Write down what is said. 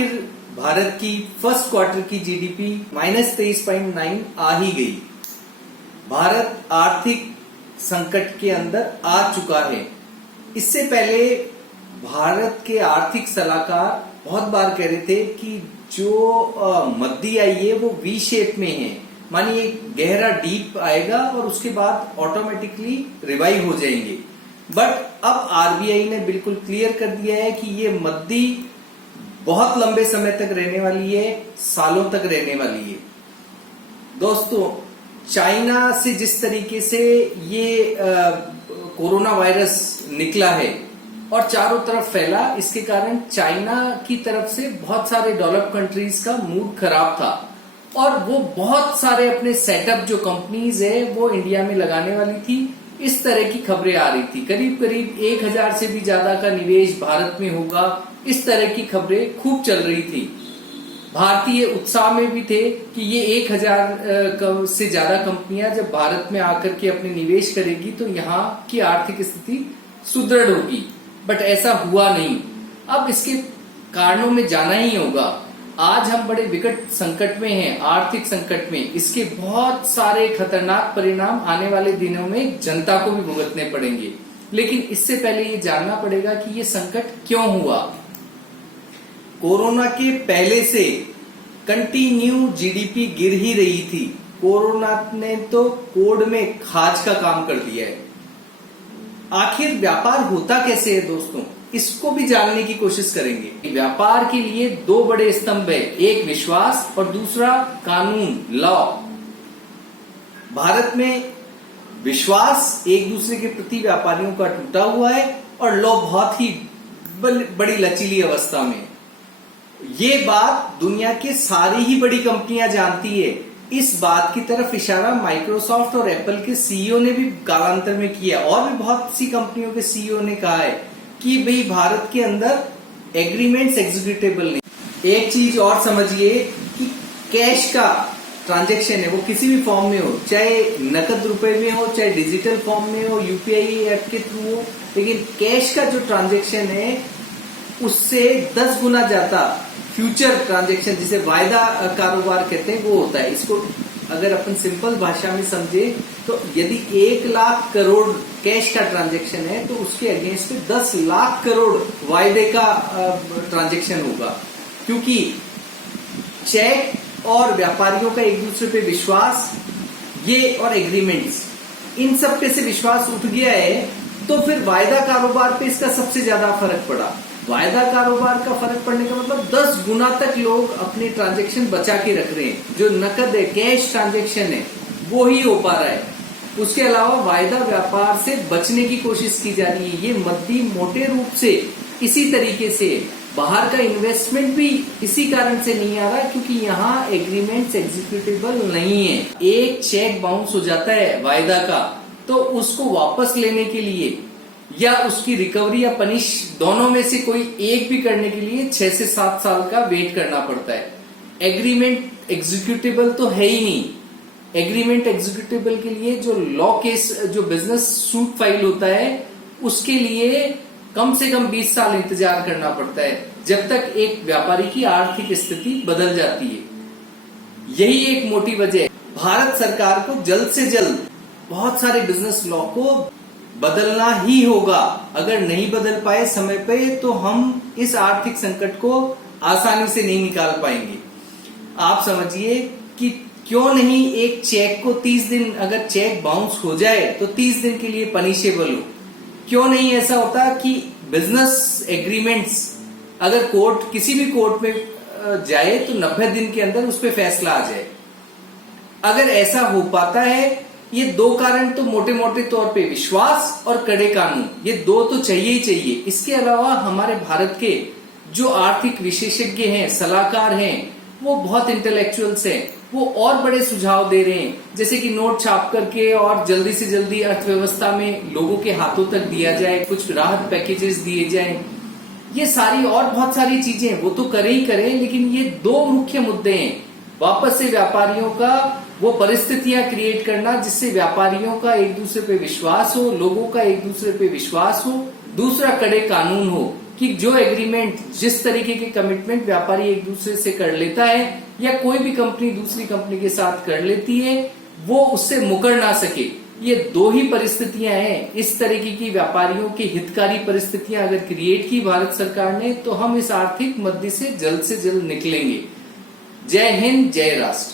आखिर भारत की first quarter की जीडीपी -23.9 आ ही गई। भारत आर्थिक संकट के अंदर आ चुका है। इससे पहले भारत के आर्थिक सलाहकार बहुत बार कह रहे थे कि जो मद्दी आई है वो वी शेप में है, मानिए गहरा डीप आएगा और उसके बाद ऑटोमेटिकली रिवाइव हो जाएंगे। बट अब आरबीआई ने बिल्कुल क्लियर कर दिया है कि ये मद्दी बहुत लंबे समय तक रहने वाली है, सालों तक रहने वाली है। दोस्तों, चाइना से जिस तरीके से ये कोरोना वायरस निकला है और चारों तरफ फैला, इसके कारण चाइना की तरफ से बहुत सारे डेवलप्ड कंट्रीज का मूड खराब था और वो बहुत सारे अपने सेटअप जो कंपनीज है वो इंडिया में लगाने वाली थी। इस तरह की खबरें आ रही थी, करीब करीब 1000 से भी ज्यादा का निवेश भारत में होगा, इस तरह की खबरें खूब चल रही थी। भारतीय उत्साह में भी थे कि ये 1000 से ज्यादा कंपनियां जब भारत में आकर के अपने निवेश करेगी तो यहाँ की आर्थिक स्थिति सुदृढ़ होगी। बट ऐसा हुआ नहीं। अब इसके कारणों में जाना ही होगा। आज हम बड़े विकट संकट में हैं, आर्थिक संकट में। इसके बहुत सारे खतरनाक परिणाम आने वाले दिनों में जनता को भी भुगतने पड़ेंगे। लेकिन इससे पहले ये जानना पड़ेगा कि ये संकट क्यों हुआ। कोरोना के पहले से कंटिन्यू जीडीपी गिर ही रही थी। कोरोना ने तो कोड में खाज का काम कर दिया है। आखिर व्यापार होता कैसे है दोस्तों, इसको भी जानने की कोशिश करेंगे। व्यापार के लिए दो बड़े स्तंभ है, एक विश्वास और दूसरा कानून, लॉ। भारत में विश्वास एक दूसरे के प्रति व्यापारियों का टूटा हुआ है और लॉ बहुत ही बड़ी लचीली अवस्था में। ये बात दुनिया के सारी ही बड़ी कंपनियां जानती है। इस बात की तरफ इशारा माइक्रोसॉफ्ट और एप्पल के सीईओ ने भी कालांतर में किया और भी बहुत सी कंपनियों के सीईओ ने कहा है कि भाई भारत के अंदर एग्रीमेंट्स एग्जीक्यूटेबल नहीं। एक चीज और समझिए कि कैश का ट्रांजैक्शन है वो किसी भी फॉर्म में हो, चाहे नकद रुपए में हो, चाहे डिजिटल फॉर्म में हो, यूपीआई ऐप के थ्रू हो, लेकिन कैश का जो ट्रांजैक्शन है उससे 10 गुना ज्यादा फ्यूचर ट्रांजैक्शन, जिसे वायदा कारोबार कहते हैं, वो होता है। इसको अगर अपन सिंपल भाषा में समझे तो यदि 1 लाख करोड़ कैश का ट्रांजैक्शन है तो उसके अगेंस्ट में 10 लाख करोड़ वायदे का ट्रांजैक्शन होगा। क्योंकि चेक और व्यापारियों का एक दूसरे पे विश्वास, ये और एग्रीमेंट्स, इन सब पे से विश्वास उठ गया है तो फिर वायदा कारोबार पे इसका सबसे ज्यादा फर्क पड़ा। वायदा कारोबार का फर्क पड़ने का मतलब 10 गुना तक लोग अपने ट्रांजैक्शन बचा के रख रहे हैं। जो नकद है, कैश ट्रांजैक्शन है, वो ही हो पा रहा है। उसके अलावा वायदा व्यापार से बचने की कोशिश की जा रही है। ये मद्दी मोटे रूप से इसी तरीके से, बाहर का इन्वेस्टमेंट भी इसी कारण से नहीं आ रहा क्योंकि यहाँ एग्रीमेंट्स एग्जीक्यूटेबल नहीं है। एक चेक बाउंस हो जाता है वायदा का तो उसको वापस लेने के लिए या उसकी रिकवरी या पनिश दोनों में से कोई एक भी करने के लिए 6 से 7 साल का वेट करना पड़ता है। एग्रीमेंट एग्जीक्यूटेबल तो है ही नहीं। एग्रीमेंट एग्जीक्यूटेबल के लिए जो लॉ केस, जो बिजनेस सूट फाइल होता है, उसके लिए कम से कम 20 साल इंतजार करना पड़ता है जब तक एक व्यापारी की आर्थिक स्थिति बदल जाती है। यही एक मोटी वजह है। भारत सरकार को जल्द से जल्द बहुत सारे बिजनेस लॉ को बदलना ही होगा। अगर नहीं बदल पाए समय पे तो हम इस आर्थिक संकट को आसानी से नहीं निकाल पाएंगे। आप समझिए कि क्यों नहीं एक चेक को 30 दिन, अगर चेक बाउंस हो जाए तो 30 दिन के लिए पनिशेबल हो। क्यों नहीं ऐसा होता कि बिजनेस एग्रीमेंट्स अगर कोर्ट, किसी भी कोर्ट में जाए तो 90 दिन के अंदर उस पर फैसला आ जाए। अगर ऐसा हो पाता है, ये दो कारण तो मोटे मोटे तौर पे विश्वास और कड़े कानून, ये दो तो चाहिए ही चाहिए। इसके अलावा हमारे भारत के जो आर्थिक विशेषज्ञ हैं, सलाहकार हैं, वो बहुत इंटेलेक्चुअल्स हैं, वो और बड़े सुझाव दे रहे हैं, जैसे कि नोट छाप करके और जल्दी से जल्दी अर्थव्यवस्था में लोगों के हाथों तक दिया जाए, कुछ राहत पैकेजेस दिए जाएं। ये सारी और बहुत सारी चीजें वो तो करें ही करें, लेकिन ये दो मुख्य मुद्दे हैं। वापस से व्यापारियों का वो परिस्थितियां क्रिएट करना जिससे व्यापारियों का एक दूसरे पे विश्वास हो, लोगों का एक दूसरे पे विश्वास हो। दूसरा, कड़े कानून हो कि जो एग्रीमेंट, जिस तरीके के कमिटमेंट व्यापारी एक दूसरे से कर लेता है या कोई भी कंपनी दूसरी कंपनी के साथ कर लेती है, वो उससे मुकर ना सके। ये दो ही परिस्थितियां हैं। इस तरीके की व्यापारियों की हितकारी परिस्थितियां अगर क्रिएट की भारत सरकार ने, तो हम इस आर्थिक मंदी से जल्द निकलेंगे। जय हिंद, जय राष्ट्र।